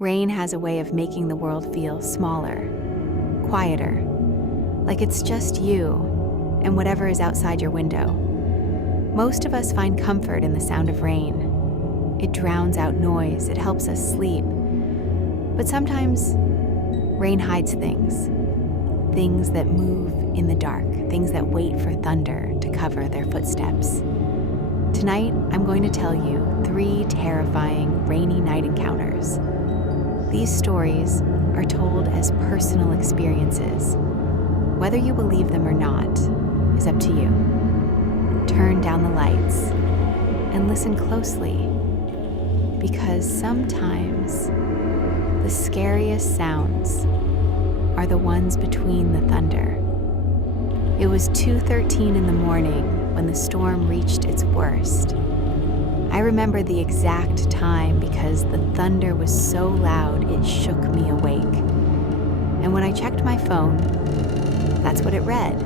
Rain has a way of making the world feel smaller, quieter, like it's just you and whatever is outside your window. Most of us find comfort in the sound of rain. It drowns out noise, it helps us sleep. But sometimes, rain hides things. Things that move in the dark, things that wait for thunder to cover their footsteps. Tonight, I'm going to tell you 3 terrifying rainy night encounters. These stories are told as personal experiences. Whether you believe them or not is up to you. Turn down the lights and listen closely, because sometimes the scariest sounds are the ones between the thunder. It was 2:13 in the morning when the storm reached its worst. I remember the exact time because the thunder was so loud it shook me awake. And when I checked my phone, that's what it read.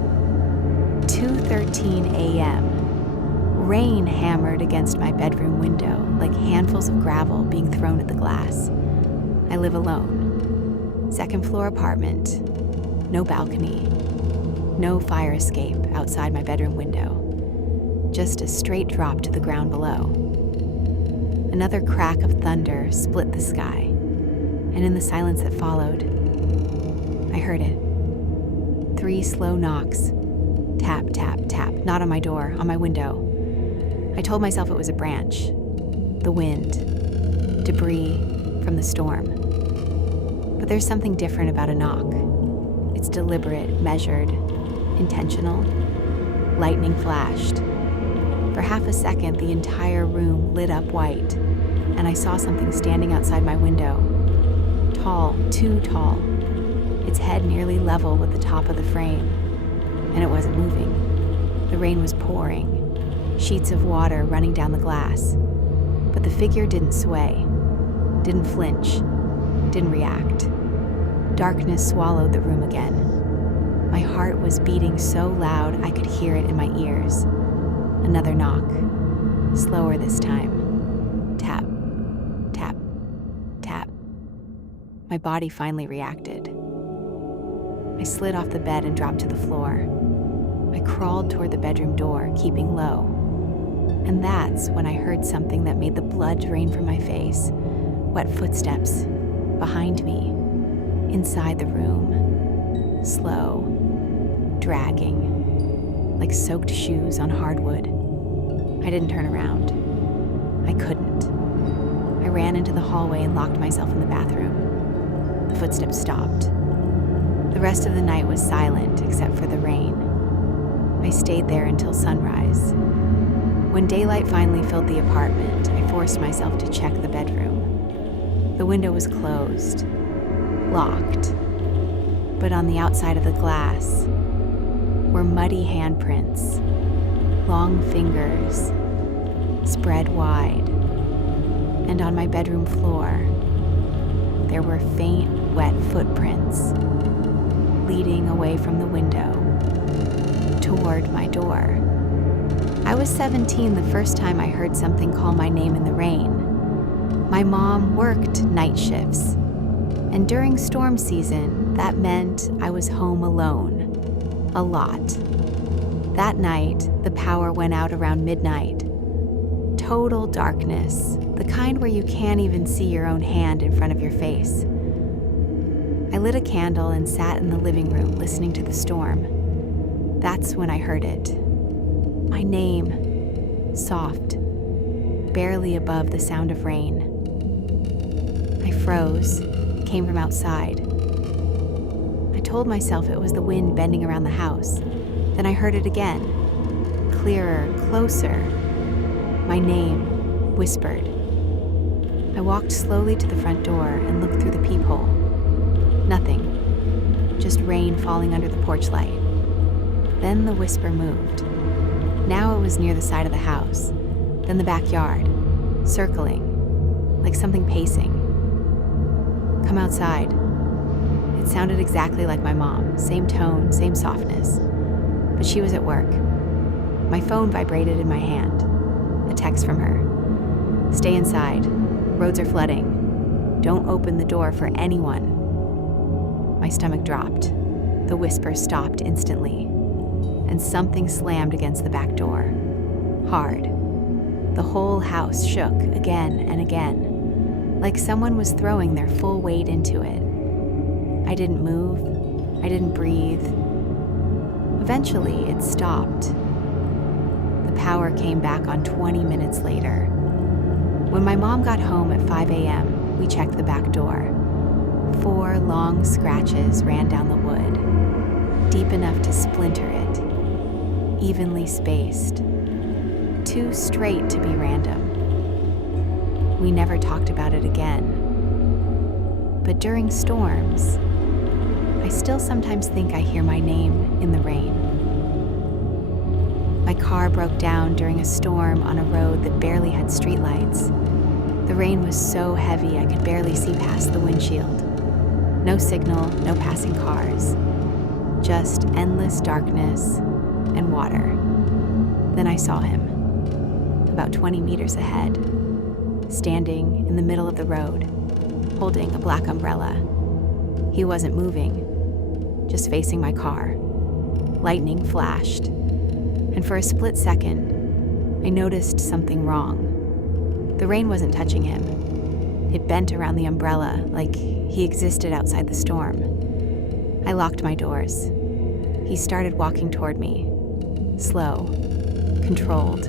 2:13 a.m. Rain hammered against my bedroom window like handfuls of gravel being thrown at the glass. I live alone. 2nd floor apartment, no balcony, no fire escape outside my bedroom window, just a straight drop to the ground below. Another crack of thunder split the sky, and in the silence that followed, I heard it. 3 slow knocks. Tap, tap, tap. Not on my door, on my window. I told myself it was a branch. The wind. Debris from the storm. But there's something different about a knock. It's deliberate, measured, intentional. Lightning flashed. For half a second, the entire room lit up white, and I saw something standing outside my window. Tall, too tall. Its head nearly level with the top of the frame, and it wasn't moving. The rain was pouring, sheets of water running down the glass, but the figure didn't sway, didn't flinch, didn't react. Darkness swallowed the room again. My heart was beating so loud I could hear it in my ears. Another knock, slower this time. Tap, tap, tap. My body finally reacted. I slid off the bed and dropped to the floor. I crawled toward the bedroom door, keeping low. And that's when I heard something that made the blood drain from my face. Wet footsteps behind me, inside the room. Slow, dragging, like soaked shoes on hardwood. I didn't turn around. I couldn't. I ran into the hallway and locked myself in the bathroom. The footsteps stopped. The rest of the night was silent except for the rain. I stayed there until sunrise. When daylight finally filled the apartment, I forced myself to check the bedroom. The window was closed, locked, but on the outside of the glass were muddy handprints, long fingers, spread wide, and on my bedroom floor, there were faint, wet footprints leading away from the window toward my door. I was 17 the first time I heard something call my name in the rain. My mom worked night shifts, and during storm season, that meant I was home alone, a lot. That night, the power went out around midnight. Total darkness, the kind where you can't even see your own hand in front of your face. I lit a candle and sat in the living room listening to the storm. That's when I heard it. My name, soft, barely above the sound of rain. I froze, came from outside. I told myself it was the wind bending around the house. Then I heard it again, clearer, closer. My name, whispered. I walked slowly to the front door and looked through the peephole. Nothing, just rain falling under the porch light. Then the whisper moved. Now it was near the side of the house, then the backyard, circling, like something pacing. Come outside. It sounded exactly like my mom, same tone, same softness. But she was at work. My phone vibrated in my hand. A text from her. Stay inside. Roads are flooding. Don't open the door for anyone." My stomach dropped. The whisper stopped instantly, and something slammed against the back door. Hard. The whole house shook again and again, like someone was throwing their full weight into it. I didn't move. I didn't breathe. Eventually, it stopped. The power came back on 20 minutes later. When my mom got home at 5 a.m., we checked the back door. 4 long scratches ran down the wood, deep enough to splinter it, evenly spaced, too straight to be random. We never talked about it again. But during storms, I still sometimes think I hear my name in the rain. My car broke down during a storm on a road that barely had streetlights. The rain was so heavy I could barely see past the windshield. No signal, no passing cars. Just endless darkness and water. Then I saw him, about 20 meters ahead, standing in the middle of the road, holding a black umbrella. He wasn't moving, just facing my car. Lightning flashed, and for a split second, I noticed something wrong. The rain wasn't touching him. It bent around the umbrella like he existed outside the storm. I locked my doors. He started walking toward me, slow, controlled,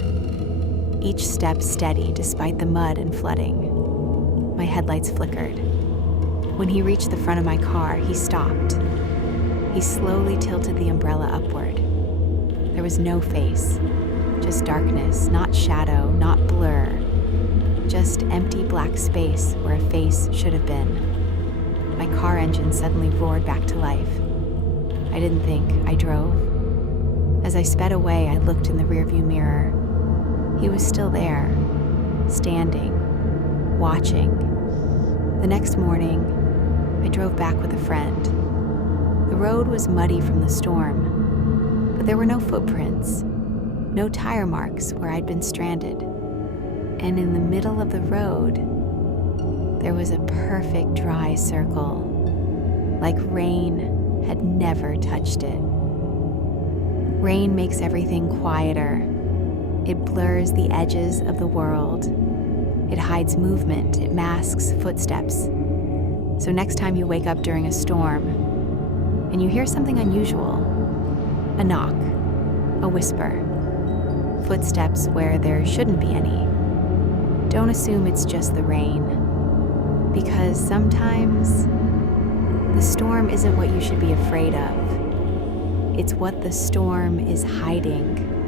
each step steady despite the mud and flooding. My headlights flickered. When he reached the front of my car, he stopped. He slowly tilted the umbrella upward. There was no face, just darkness, not shadow, not blur, just empty black space where a face should have been. My car engine suddenly roared back to life. I didn't think, I drove. As I sped away, I looked in the rearview mirror. He was still there, standing, watching. The next morning, I drove back with a friend. The road was muddy from the storm, but there were no footprints, no tire marks where I'd been stranded. And in the middle of the road, there was a perfect dry circle, like rain had never touched it. Rain makes everything quieter. It blurs the edges of the world. It hides movement. It masks footsteps. So next time you wake up during a storm and you hear something unusual, a knock, a whisper, footsteps where there shouldn't be any, don't assume it's just the rain, because sometimes the storm isn't what you should be afraid of. It's what the storm is hiding.